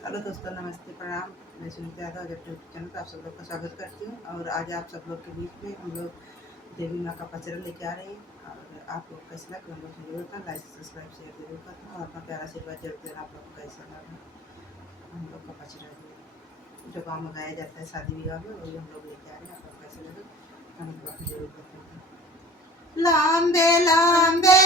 हेलो दोस्तों, नमस्ते, प्रणाम। मैं सुनीता यादव यूट्यूब चैनल पर आप सब लोग का स्वागत करती हूँ। और आज आप सब लोग के बीच में हम लोग देवी माँ का पचरा लेके आ रहे हैं। और आप लोग कैसा लगा हम लोग जरूर करना, लाइक सब्सक्राइब शेयर जरूर करना और अपना प्यारा आशीर्वाद जरूर देना। आप लोग को कैसा लगा हम लोग का पचरा जो गाँव में गाया जाता है शादी विवाह में, वही हम लोग लेके आ रहे हैं। आप लोग कैसे लगे कमेंट बॉक्स में जरूर बताइए। लंबे लंबे